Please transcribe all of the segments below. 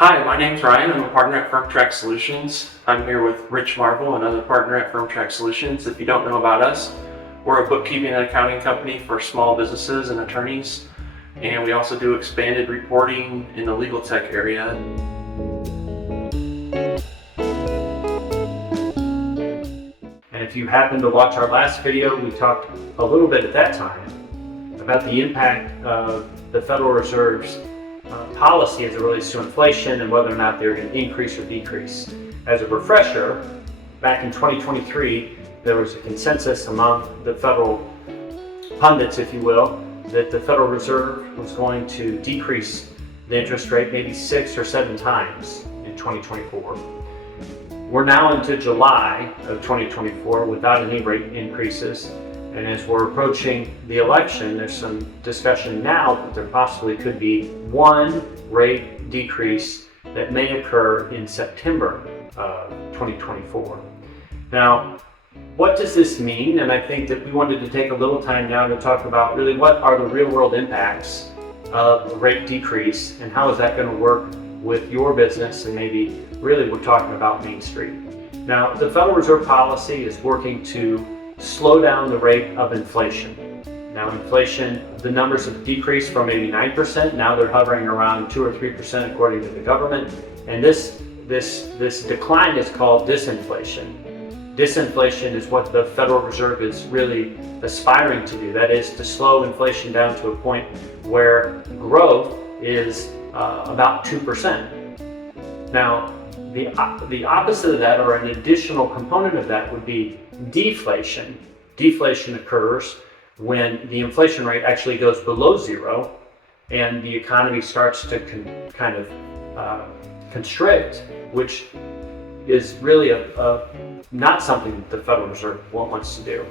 Hi, my name's Ryan. I'm a partner at firmTRAK Solutions. I'm here with Rich Marvel, another partner at firmTRAK Solutions. If you don't know about us, we're a bookkeeping and accounting company for small businesses and attorneys, and we also do expanded reporting in the legal tech area. And if you happen to watch our last video, we talked a little bit at that time about the impact of the Federal Reserve's policy as it relates to inflation and whether or not they're going to increase or decrease. As a refresher, back in 2023, there was a consensus among the federal pundits, if you will, that the Federal Reserve was going to decrease the interest rate maybe 6 or 7 times in 2024. We're now into July of 2024 without any rate increases. And as we're approaching the election, there's some discussion now that there possibly could be one rate decrease that may occur in September of 2024. Now, what does this mean? And I think that we wanted to take a little time now to talk about really what are the real world impacts of a rate decrease and how is that going to work with your business, and maybe really we're talking about Main Street. Now, the Federal Reserve policy is working to slow down the rate of inflation. Now, inflation, the numbers have decreased from maybe 9%. Now they're hovering around 2 or 3% according to the government. And this decline is called disinflation. Disinflation is what the Federal Reserve is really aspiring to do. That is to slow inflation down to a point where growth is about 2%. Now, the opposite of that, or an additional component of that, would be deflation. Deflation occurs when the inflation rate actually goes below zero and the economy starts to kind of constrict, which is really not something that the Federal Reserve wants to do.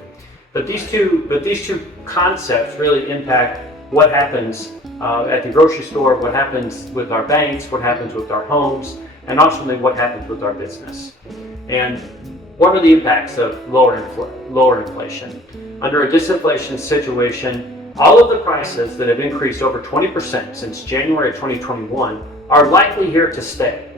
But these two concepts really impact what happens at the grocery store, what happens with our banks, what happens with our homes, and ultimately what happens with our business. And what are the impacts of lower inflation? Under a disinflation situation, all of the prices that have increased over 20% since January of 2021 are likely here to stay.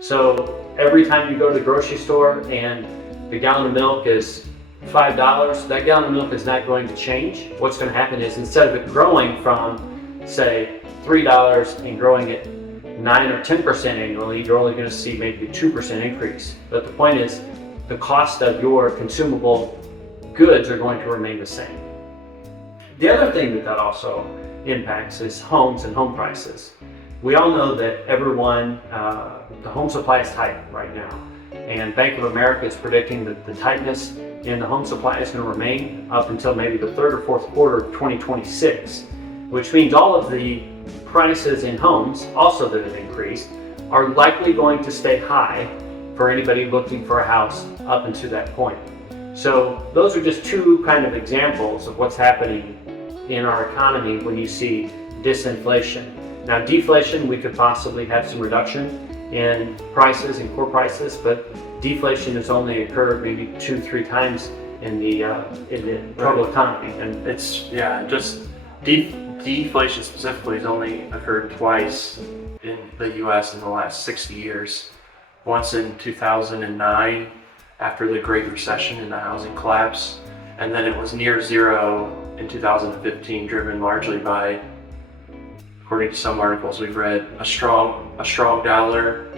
So every time you go to the grocery store and the gallon of milk is $5, that gallon of milk is not going to change. What's going to happen is, instead of it growing from, say, $3 and growing at 9 or 10% annually, you're only going to see maybe a 2% increase. But the point is, the cost of your consumable goods are going to remain the same. The other thing that also impacts is homes and home prices. We all know that the home supply is tight right now. And Bank of America is predicting that the tightness in the home supply is going to remain up until maybe the 3rd or 4th quarter of 2026, which means all of the prices in homes also that have increased are likely going to stay high for anybody looking for a house up until that point. So those are just two kind of examples of what's happening in our economy when you see disinflation. Now, deflation, we could possibly have some reduction in prices and core prices, but deflation has only occurred maybe 2-3 times in the total economy. And it's, just deflation specifically has only occurred twice in the US in the last 60 years. Once in 2009 after the Great Recession and the housing collapse, and then it was near zero in 2015, driven largely by, according to some articles we've read, a strong dollar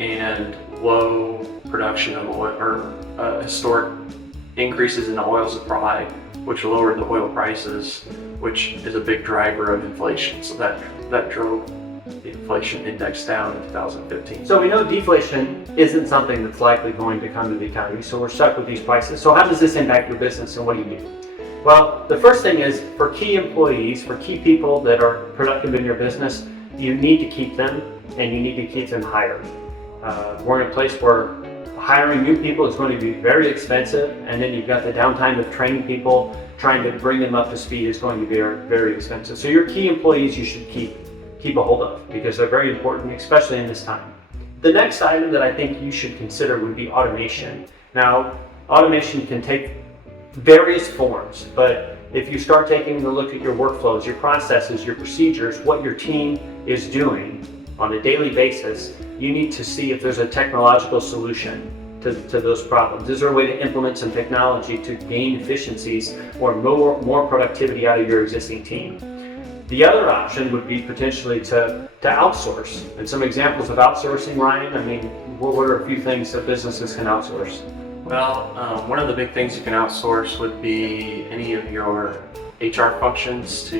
and low production of oil, or historic increases in the oil supply, which lowered the oil prices, which is a big driver of inflation. So that drove the inflation index down in 2015. So we know deflation isn't something that's likely going to come to the economy, so we're stuck with these prices. So how does this impact your business, and what do you do? Well, the first thing is, for key employees, for key people that are productive in your business, you need to keep them, and you need to keep them hired. We're in a place where hiring new people is going to be very expensive, and then you've got the downtime of training people, trying to bring them up to speed is going to be very, very expensive. So your key employees you should keep a hold of, because they're very important, especially in this time. The next item that I think you should consider would be automation. Now, automation can take various forms, but if you start taking a look at your workflows, your processes, your procedures, what your team is doing, on a daily basis, you need to see if there's a technological solution to those problems. Is there a way to implement some technology to gain efficiencies or more productivity out of your existing team? The other option would be potentially to outsource. And some examples of outsourcing, Ryan, I mean, what are a few things that businesses can outsource? Well, one of the big things you can outsource would be any of your HR functions to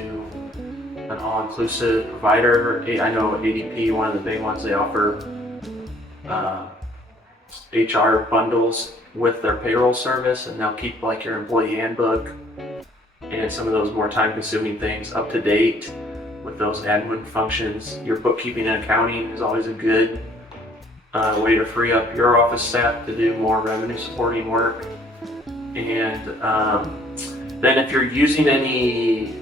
an all-inclusive provider. I know ADP, one of the big ones, they offer HR bundles with their payroll service, and they'll keep like your employee handbook and some of those more time-consuming things up to date with those admin functions. Your bookkeeping and accounting is always a good way to free up your office staff to do more revenue supporting work. And then if you're using any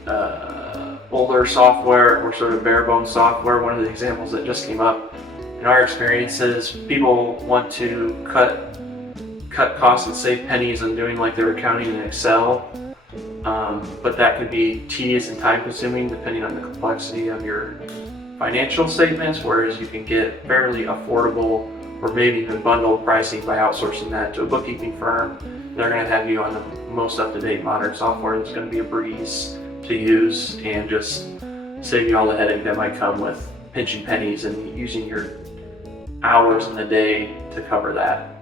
older software or sort of bare bones software, one of the examples that just came up in our experience is people want to cut costs and save pennies on doing like their accounting in Excel. But that could be tedious and time consuming depending on the complexity of your financial statements, whereas you can get fairly affordable or maybe even bundled pricing by outsourcing that to a bookkeeping firm. They're going to have you on the most up-to-date modern software that's going to be a breeze to use and just save you all the headache that might come with pinching pennies and using your hours in the day to cover that.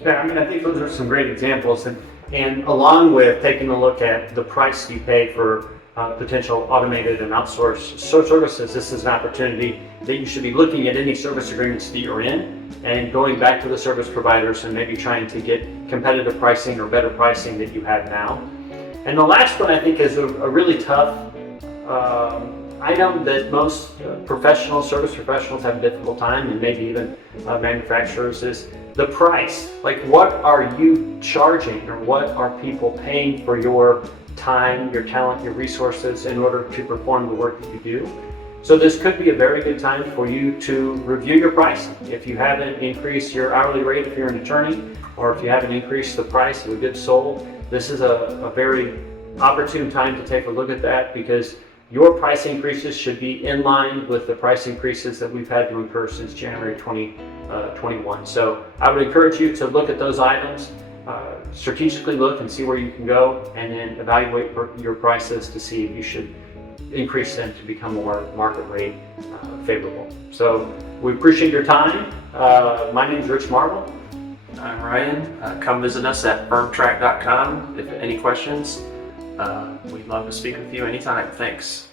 Yeah, I mean, I think those are some great examples, and along with taking a look at the price you pay for potential automated and outsourced services, this is an opportunity that you should be looking at any service agreements that you're in and going back to the service providers and maybe trying to get competitive pricing or better pricing that you have now. And the last one I think is a really tough item that most service professionals have a difficult time, and maybe even manufacturers, is the price. Like, what are you charging, or what are people paying for your time, your talent, your resources in order to perform the work that you do? So this could be a very good time for you to review your pricing. If you haven't increased your hourly rate if you're an attorney, or if you haven't increased the price of a good sold, this is a very opportune time to take a look at that, because your price increases should be in line with the price increases that we've had to incur since January 2021. So I would encourage you to look at those items, strategically look and see where you can go, and then evaluate your prices to see if you should increase them to become more market rate favorable. So we appreciate your time. My name is Rich Marble. I'm Ryan. Come visit us at firmTRAK.com if any questions. We'd love to speak with you anytime. Thanks.